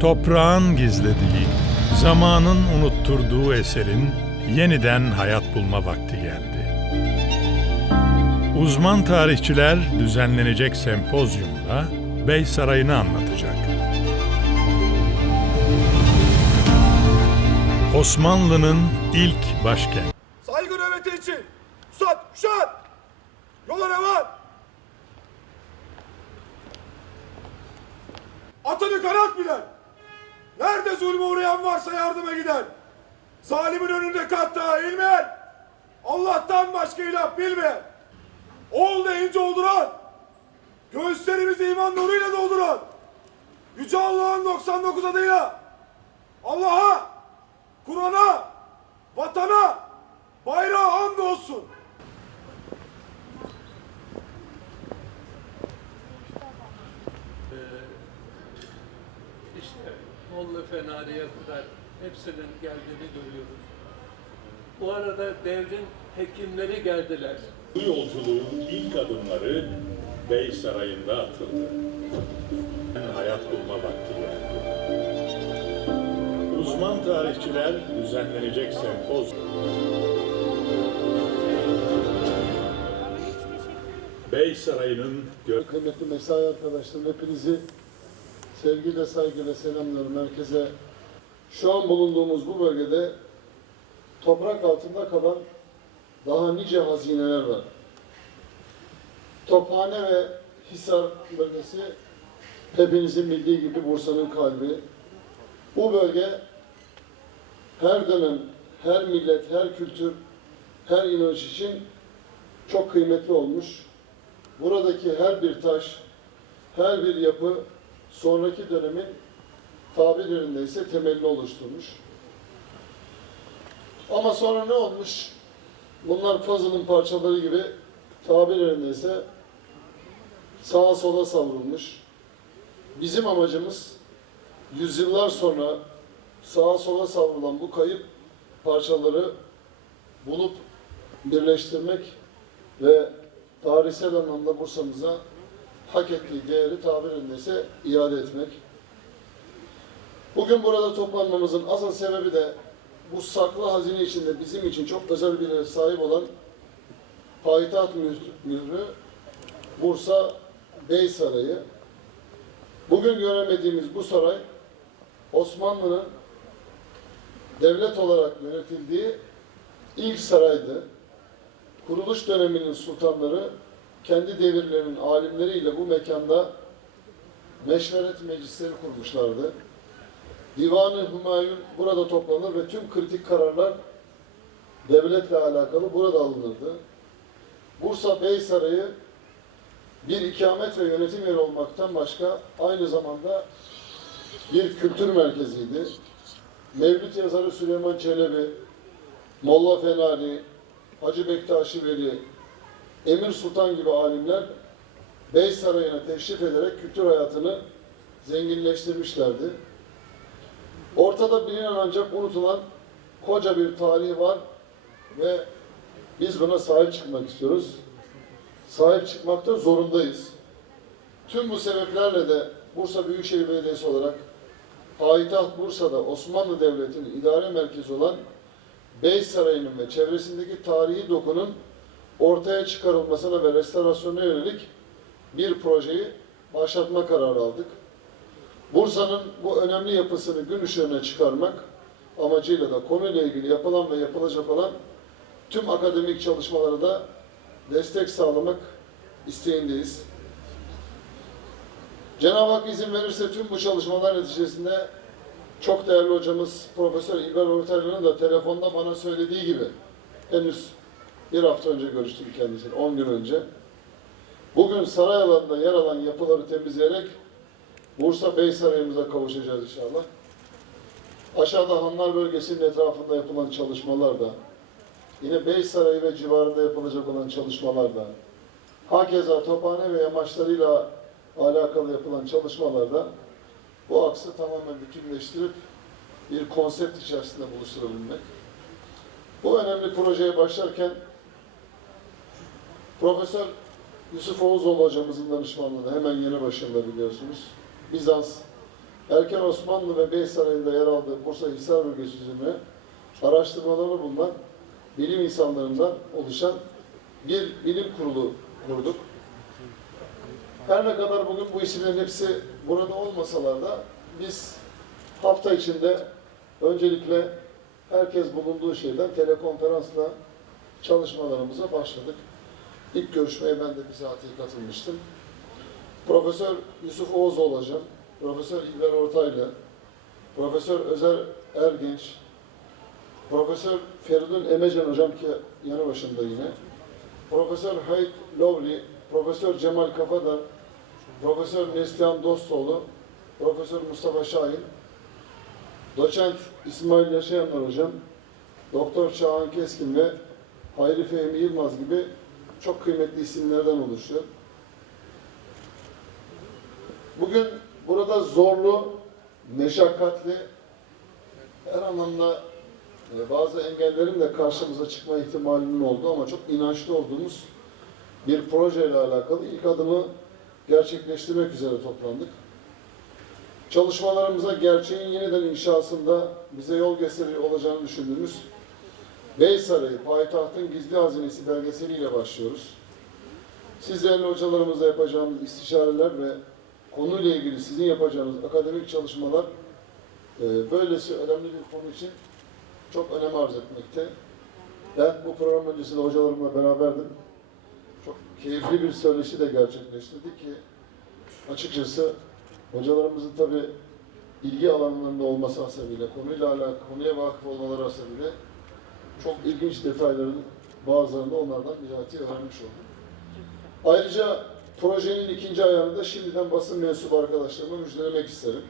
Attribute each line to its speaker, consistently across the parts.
Speaker 1: Toprağın gizlediği, zamanın unutturduğu eserin yeniden hayat bulma vakti geldi. Uzman tarihçiler düzenlenecek sempozyumda Bey Sarayı'nı anlatacak. Osmanlı'nın ilk başkenti.
Speaker 2: Saygı nöbeti için. Susat, kuşat. Yola ne var? Atını kanat bilen. Nerede zulme uğrayan varsa yardıma giden. Zalimin önünde kat daha eğilmeyen. Allah'tan başka ilah bilmeyen. Oğul deyince olduran. Göğüslerimizi iman nuruyla dolduran. Yüce Allah'ın 99 adıyla. Allah'a, Kur'an'a, vatana, bayrağa and olsun.
Speaker 3: Molla Fenari'ye kadar hepsinin geldiğini görüyoruz. Bu arada devrin hekimleri geldiler.
Speaker 1: Bu yolculuğun ilk adımları Bey Sarayı'nda atıldı. Hayat bulma vakti geldi. Uzman tarihçiler düzenlenecek sempozyum. Bey Sarayı'nın
Speaker 4: Kıymetli mesai arkadaşlarım hepinizi sevgiyle saygıyla selamlıyorum herkese. Şu an bulunduğumuz bu bölgede toprak altında kalan daha nice hazineler var. Tophane ve Hisar bölgesi hepinizin bildiği gibi Bursa'nın kalbi. Bu bölge her dönem, her millet, her kültür, her inanç için çok kıymetli olmuş. Buradaki her bir taş, her bir yapı sonraki dönemin tabir yerinde ise temelini oluşturmuş. Ama sonra ne olmuş? Bunlar puzzle'ın parçaları gibi tabir yerinde ise sağa sola savrulmuş. Bizim amacımız yüzyıllar sonra sağa sola savrulan bu kayıp parçaları bulup birleştirmek ve tarihsel anlamda Bursa'mıza hak ettiği değeri tabir ise iade etmek. Bugün burada toplanmamızın asıl sebebi de bu saklı hazine içinde bizim için çok özel bir yere sahip olan payitaht mührü Bursa Bey Sarayı. Bugün göremediğimiz bu saray Osmanlı'nın devlet olarak yönetildiği ilk saraydı kuruluş döneminin sultanları kendi devirlerinin alimleriyle bu mekanda meşveret meclisleri kurmuşlardı. Divan-ı Hümayun burada toplanır ve tüm kritik kararlar devletle alakalı burada alınırdı. Bursa Bey Sarayı bir ikamet ve yönetim yeri olmaktan başka aynı zamanda bir kültür merkeziydi. Mevlüt yazarı Süleyman Çelebi, Molla Fenari, Hacı Bektaşi Veli, Emir Sultan gibi alimler Bey Sarayı'na teşrif ederek kültür hayatını zenginleştirmişlerdi. Ortada bilinen ancak unutulan koca bir tarihi var ve biz buna sahip çıkmak istiyoruz. Sahip çıkmakta zorundayız. Tüm bu sebeplerle de Bursa Büyükşehir Belediyesi olarak Payitaht Bursa'da Osmanlı Devleti'nin idare merkezi olan Bey Sarayı'nın ve çevresindeki tarihi dokunun ortaya çıkarılmasına ve restorasyonuna yönelik bir projeyi başlatma kararı aldık. Bursa'nın bu önemli yapısını gün ışığına çıkarmak amacıyla da konuyla ilgili yapılan ve yapılacak olan tüm akademik çalışmalara da destek sağlamak isteğindeyiz. Cenab-ı Hak izin verirse tüm bu çalışmalar neticesinde çok değerli hocamız Profesör İlber Ortaylı'nın da telefonda bana söylediği gibi henüz bir hafta önce görüştüm kendisiyle, 10 gün önce. Bugün saray alanında yer alan yapıları temizleyerek Bursa Bey Sarayımıza kavuşacağız inşallah. Aşağıda Hanlar bölgesinin etrafında yapılan çalışmalar da, yine Bey Sarayı ve civarında yapılacak olan çalışmalar da, hakeza tophane ve yamaçlarıyla alakalı yapılan çalışmalarda bu aksı tamamen bütünleştirip bir konsept içerisinde buluşturabilmek. Bu önemli projeye başlarken Profesör Yusuf Oğuzoğlu hocamızın danışmanlığında hemen yanı başında biliyorsunuz. Bizans Erken Osmanlı ve Bey Sarayı'nda yer aldığı Bursa Hisar Bölgesi üzerine araştırmaları bulunan bilim insanlarından oluşan bir bilim kurulu kurduk. Her ne kadar bugün bu isimlerin hepsi burada olmasalar da biz hafta içinde öncelikle herkes bulunduğu şeyden telekonferansla çalışmalarımıza başladık. İlk görüşmeye ben de bizatihi katılmıştım. Profesör Yusuf Oğuzoğlu hocam, Profesör İlber Ortaylı, Profesör Özer Ergenç, Profesör Feridun Emecen hocam ki yanı başında yine, Profesör Hayt Lovli, Profesör Cemal Kafadar, Profesör Neslihan Dostoğlu, Profesör Mustafa Şahin, Doçent İsmail Yaşayanlar hocam, Doktor Çağan Keskin ve Hayri Fehmi Yılmaz gibi çok kıymetli isimlerden oluşuyor. Bugün burada zorlu, meşakkatli, her anlamda e, bazı engellerin de karşımıza çıkma ihtimalinin olduğu ama çok inançlı olduğumuz bir projeyle alakalı ilk adımı gerçekleştirmek üzere toplandık. Çalışmalarımıza gerçeğin yeniden inşasında bize yol gösterici olacağını düşündüğümüz Bey Sarayı, Payitahtın Gizli Hazinesi belgeseliyle başlıyoruz. Siz değerli hocalarımızla yapacağımız istişareler ve konuyla ilgili sizin yapacağınız akademik çalışmalar e, böylesi önemli bir konu için çok önem arz etmekte. Ben bu program öncesinde hocalarımla beraberdim. Çok keyifli bir söyleşi de gerçekleştirdik ki açıkçası hocalarımızın tabi ilgi alanlarında olması hasebiyle, konuyla alakalı, konuya vakıf olmaları hasebiyle çok ilginç detayların bazılarını da onlardan bizatihi öğrenmiş oldum. Ayrıca projenin ikinci ayağını da şimdiden basın mensubu arkadaşlarıma müjdelemek isterim.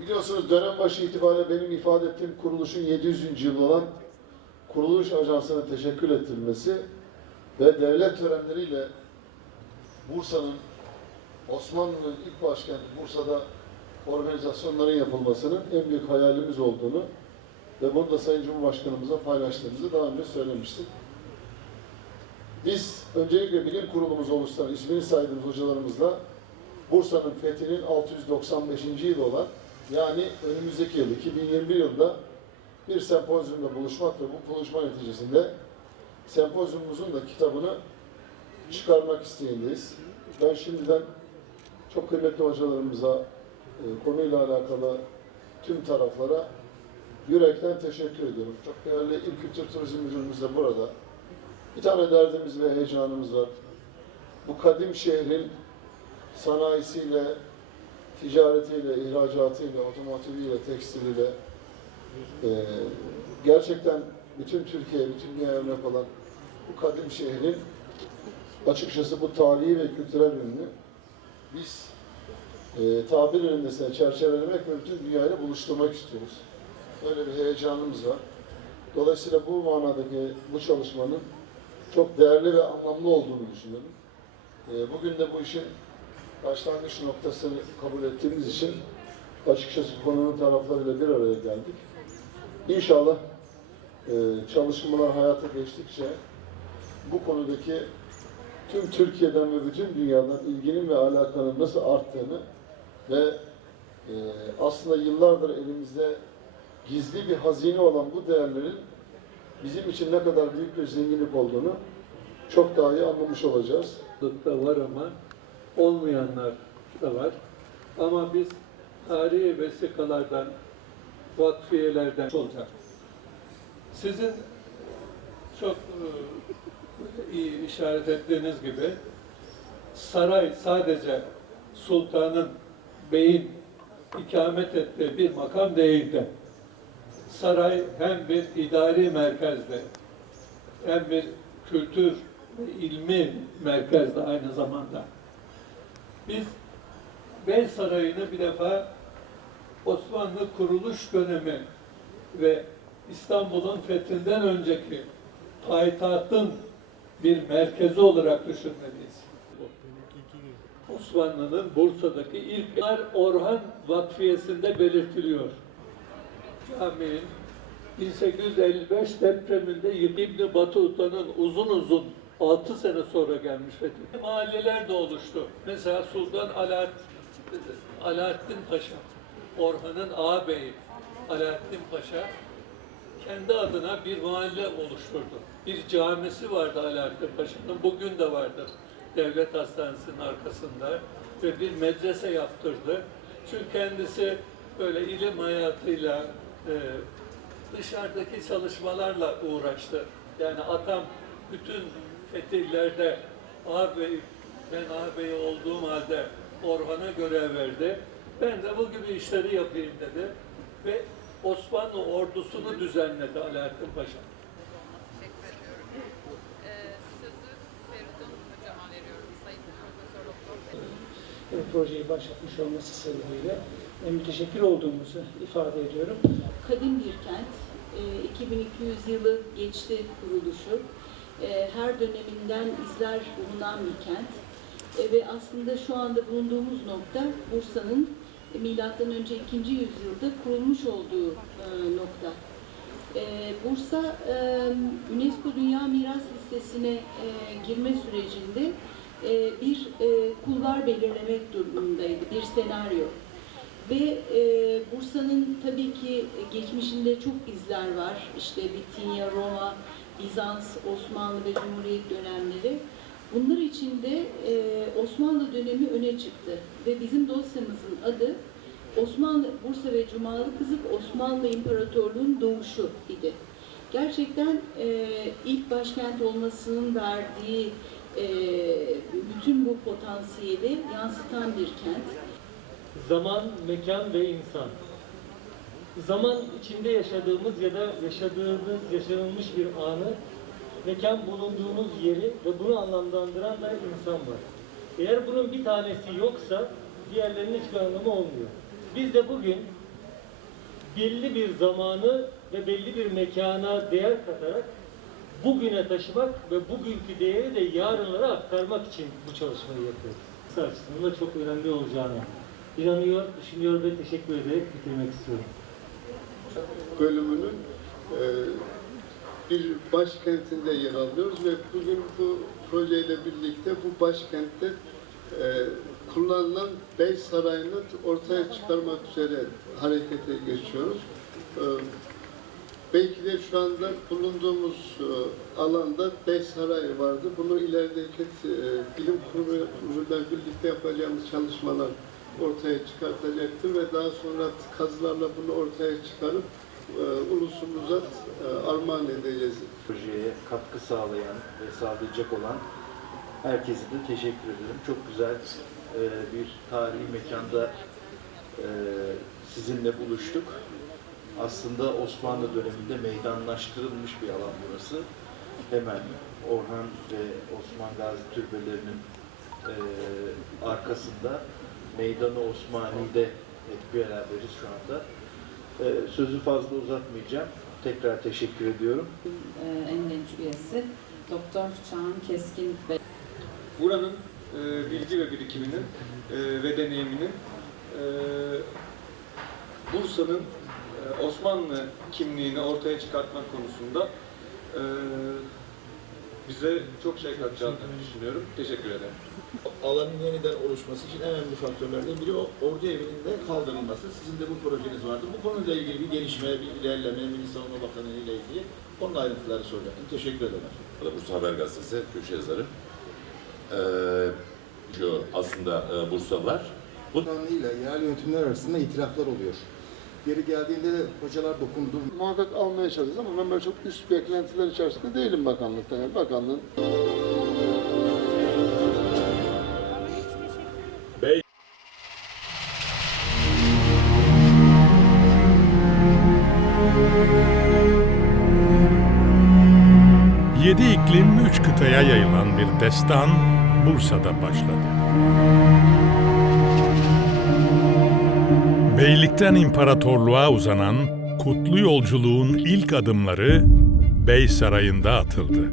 Speaker 4: Biliyorsunuz dönem başı itibariyle benim ifade ettiğim kuruluşun 700. yılı olan Kuruluş Ajansı'na teşekkür ettirilmesi ve devlet törenleriyle Bursa'nın, Osmanlı'nın ilk başkenti Bursa'da organizasyonların yapılmasının en büyük hayalimiz olduğunu ve bunu da Sayın Cumhurbaşkanımıza paylaştığımızı daha önce söylemiştik. Biz öncelikle bilim kurulumuz oluşturan ismini saydığımız hocalarımızla Bursa'nın fethinin 695. yılı olan yani önümüzdeki yıl 2021 yılında bir sempozyumda buluşmak ve bu buluşma neticesinde sempozyumumuzun da kitabını çıkarmak isteğindeyiz. Ben şimdiden çok kıymetli hocalarımıza e, konuyla alakalı tüm taraflara yürekten teşekkür ediyorum. Çok değerli İl Turizm Müdürümüz de burada. Bir tane derdimiz ve heyecanımız var. Bu kadim şehrin sanayisiyle, ticaretiyle, ihracatıyla, otomotiviyle, tekstiliyle e, gerçekten bütün Türkiye, bütün dünya örnek olan bu kadim şehrin açıkçası bu tarihi ve kültürel ürünü biz e, tabir önündesine çerçevelemek ve bütün dünyayla buluşturmak istiyoruz. Öyle bir heyecanımız var. Dolayısıyla bu manadaki bu çalışmanın çok değerli ve anlamlı olduğunu düşünüyorum. E, bugün de bu işin başlangıç noktasını kabul ettiğimiz için açıkçası konunun taraflarıyla bir araya geldik. İnşallah e, çalışmalar hayata geçtikçe bu konudaki tüm Türkiye'den ve bütün dünyadan ilginin ve alakanın nasıl arttığını ve e, aslında yıllardır elimizde gizli bir hazine olan bu değerlerin bizim için ne kadar büyük bir zenginlik olduğunu çok daha iyi anlamış olacağız.
Speaker 3: da var ama olmayanlar da var. Ama biz tarihi vesikalardan, vakfiyelerden olacak. Sizin çok e, iyi işaret ettiğiniz gibi saray sadece sultanın, beyin ikamet ettiği bir makam değildi. Saray hem bir idari merkezdi, hem bir kültür ve ilmi merkezdi aynı zamanda. Biz Bey Sarayı'nı bir defa Osmanlı kuruluş dönemi ve İstanbul'un fethinden önceki payitahtın bir merkezi olarak düşünmeliyiz. Osmanlı'nın Bursa'daki ilk Orhan Vakfiyesi'nde belirtiliyor. Caminin 1855 depreminde İbni Batuta'nın uzun uzun 6 sene sonra gelmiş fethi. Mahalleler de oluştu. Mesela Sultan Alaaddin Alaaddin Paşa, Orhan'ın ağabeyi Alaaddin Paşa kendi adına bir mahalle oluşturdu. Bir camisi vardı Alaaddin Paşa'nın, bugün de vardır. Devlet Hastanesi'nin arkasında ve bir medrese yaptırdı. Çünkü kendisi böyle ilim hayatıyla, e, dışarıdaki çalışmalarla uğraştı. Yani atam bütün fetihlerde ağabey, ben ağabey olduğum halde Orhan'a görev verdi. Ben de bu gibi işleri yapayım dedi. Ve Osmanlı ordusunu düzenledi Alaaddin Paşa.
Speaker 5: Teşekkür ediyorum. Ee, sözü Feridun Hocam'a veriyorum. Sayın Profesör Doktor.
Speaker 6: e, projeyi başlatmış olması sebebiyle e, müteşekkir olduğumuzu ifade ediyorum.
Speaker 7: kadim bir kent. E, 2200 yılı geçti kuruluşu. E, Her döneminden izler bulunan bir kent. E, Ve aslında şu anda bulunduğumuz nokta Bursa'nın e, milattan önce 2. yüzyılda kurulmuş olduğu e, nokta. E, Bursa e, UNESCO Dünya Miras Listesi'ne e, girme sürecinde e, bir e, kulvar belirlemek durumundaydı, bir senaryo. Ve e, Bursa'nın tabii ki geçmişinde çok izler var. İşte Bitinya, Roma, Bizans, Osmanlı ve Cumhuriyet dönemleri. Bunlar içinde Osmanlı dönemi öne çıktı. Ve bizim dosyamızın adı Osmanlı, Bursa ve Cumalı Kızık Osmanlı İmparatorluğu'nun doğuşu idi. Gerçekten e, ilk başkent olmasının verdiği e, bütün bu potansiyeli yansıtan bir kent.
Speaker 8: Zaman, mekan ve insan. Zaman içinde yaşadığımız ya da yaşadığımız, yaşanılmış bir anı, mekan bulunduğumuz yeri ve bunu anlamlandıran da insan var. Eğer bunun bir tanesi yoksa diğerlerinin hiçbir anlamı olmuyor. Biz de bugün belli bir zamanı ve belli bir mekana değer katarak bugüne taşımak ve bugünkü değeri de yarınlara aktarmak için bu çalışmayı yapıyoruz. Kısa açısından da çok önemli olacağını inanıyor, düşünüyor ve teşekkür ederek bitirmek istiyorum.
Speaker 4: bölümünün e, bir başkentinde yer alıyoruz ve bugün bu projeyle birlikte bu başkentte e, kullanılan Bey Sarayı'nı ortaya çıkarmak üzere harekete geçiyoruz. E, belki de şu anda bulunduğumuz e, alanda Bey Sarayı vardı. Bunu ilerideki e, bilim kurumuyla birlikte yapacağımız çalışmalar ortaya çıkartacaktır ve daha sonra kazılarla bunu ortaya çıkarıp e, ulusumuza armağan edeceğiz.
Speaker 9: projeye katkı sağlayan ve sağlayacak olan herkese de teşekkür ederim. Çok güzel bir tarihi mekanda sizinle buluştuk. Aslında Osmanlı döneminde meydanlaştırılmış bir alan burası. Hemen Orhan ve Osman Gazi türbelerinin e, arkasında Meydanı Osmani'de hep beraberiz şu anda. E, sözü fazla uzatmayacağım. Tekrar teşekkür ediyorum.
Speaker 10: e, en genç üyesi Doktor Çağan Keskin Bey.
Speaker 11: buranın e, bilgi ve birikiminin e, ve deneyiminin e, Bursa'nın Osmanlı kimliğini ortaya çıkartmak konusunda e, bize çok şey katacağını düşünüyorum. Teşekkür ederim.
Speaker 12: alanın yeniden oluşması için en önemli faktörlerden biri o ordu evinin de kaldırılması. Sizin de bu projeniz vardı. Bu konuyla ilgili bir gelişme, bir ilerleme, Milli Savunma Bakanı ile ilgili onun ayrıntıları soracaktım. Teşekkür ederim.
Speaker 13: Bursa Haber Gazetesi köşe yazarı. Ee, şu aslında e, Bursalılar. Bu
Speaker 12: ile yerel yönetimler arasında itiraflar oluyor. Geri geldiğinde de hocalar dokundu.
Speaker 4: Muhakkak almaya çalışacağız ama ben böyle çok üst beklentiler içerisinde değilim bakanlıkta. Yani bakanlığın
Speaker 1: Bey Yedi iklim üç kıtaya yayılan bir destan Bursa'da başladı. Beylikten imparatorluğa uzanan kutlu yolculuğun ilk adımları Bey Sarayı'nda atıldı.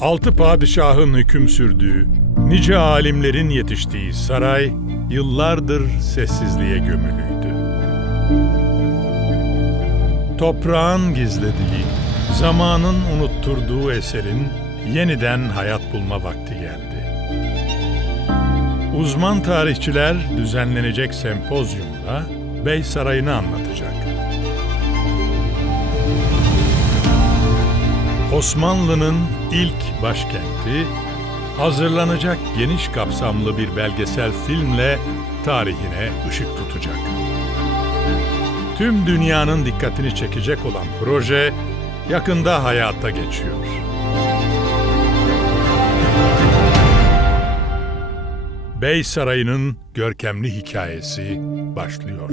Speaker 1: Altı padişahın hüküm sürdüğü, nice alimlerin yetiştiği saray yıllardır sessizliğe gömülüydü. Toprağın gizlediği, zamanın unutturduğu eserin yeniden hayat bulma vakti geldi. Uzman tarihçiler düzenlenecek sempozyumda Bey Sarayı'nı anlatacak. Osmanlı'nın ilk başkenti hazırlanacak geniş kapsamlı bir belgesel filmle tarihine ışık tutacak. Tüm dünyanın dikkatini çekecek olan proje yakında hayata geçiyor. Bey Sarayı'nın görkemli hikayesi başlıyor.